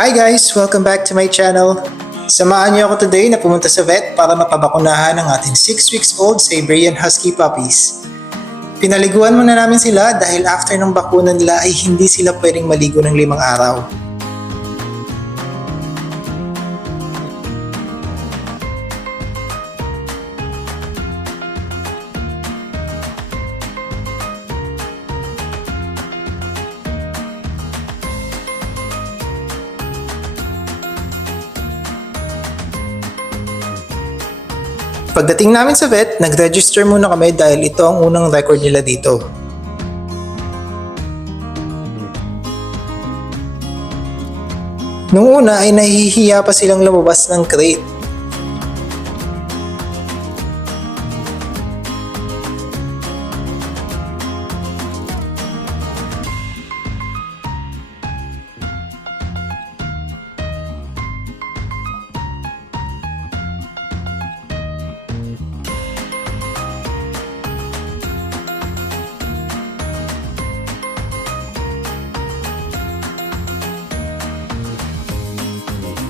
Hi guys! Welcome back to my channel. Samahan niyo ako today na pumunta sa vet para mapabakunahan ang ating 6 weeks old Siberian Husky puppies. Pinaliguan muna namin sila dahil after ng bakuna nila ay hindi sila pwedeng maligo ng 5 araw. Pagdating namin sa vet, nag-register muna kami dahil ito ang unang record nila dito. Nung una ay nahihiya pa silang lumabas ng crate.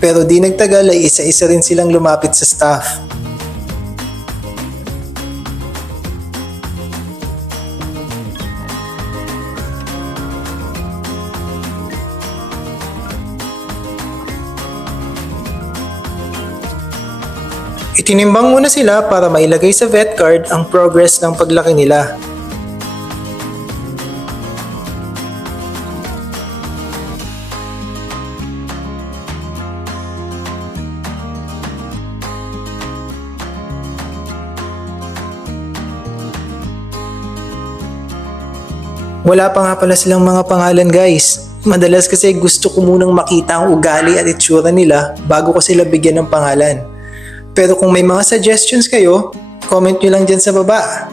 Pero di nagtagal ay isa-isa rin silang lumapit sa staff. Itinimbang muna sila para mailagay sa vet card ang progress ng paglaki nila. Wala pa nga pala silang mga pangalan guys. Madalas kasi gusto ko munang makita ang ugali at itsura nila bago ko sila bigyan ng pangalan. Pero kung may mga suggestions kayo, comment nyo lang dyan sa baba.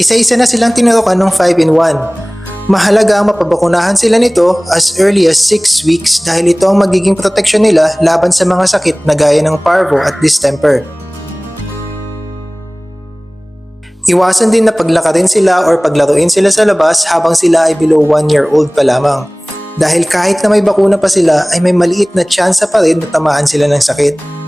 Isa-isa na silang tinurukan ng 5-in-1. Mahalaga ang mapabakunahan sila nito as early as 6 weeks dahil ito ang magiging proteksyon nila laban sa mga sakit na gaya ng parvo at distemper. Iwasan din na paglakarin sila or paglaruin sila sa labas habang sila ay below 1 year old pa lamang. Dahil kahit na may bakuna pa sila ay may maliit na tsansa pa rin na tamaan sila ng sakit.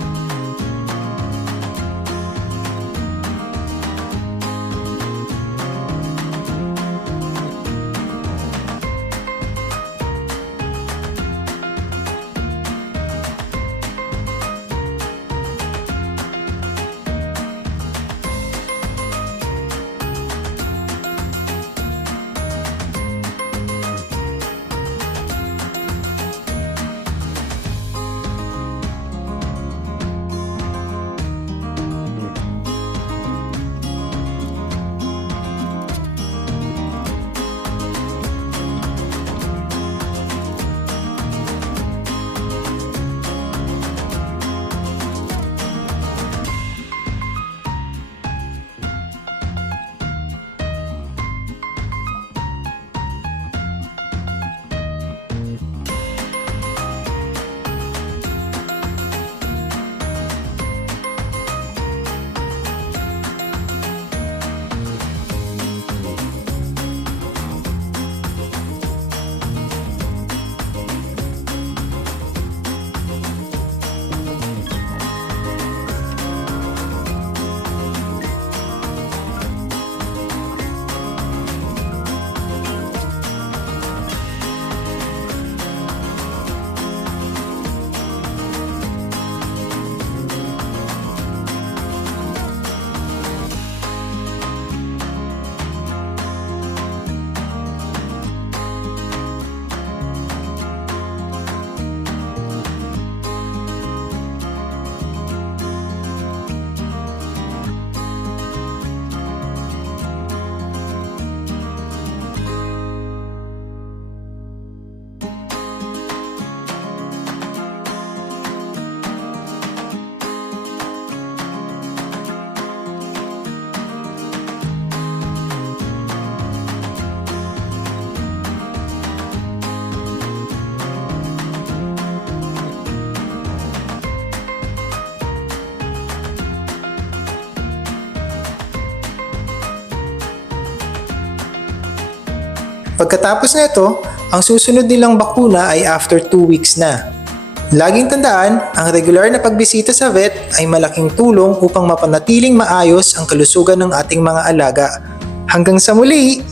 Pagkatapos nito, ang susunod nilang bakuna ay after 2 weeks na. Laging tandaan, ang regular na pagbisita sa vet ay malaking tulong upang mapanatiling maayos ang kalusugan ng ating mga alaga. Hanggang sa muli!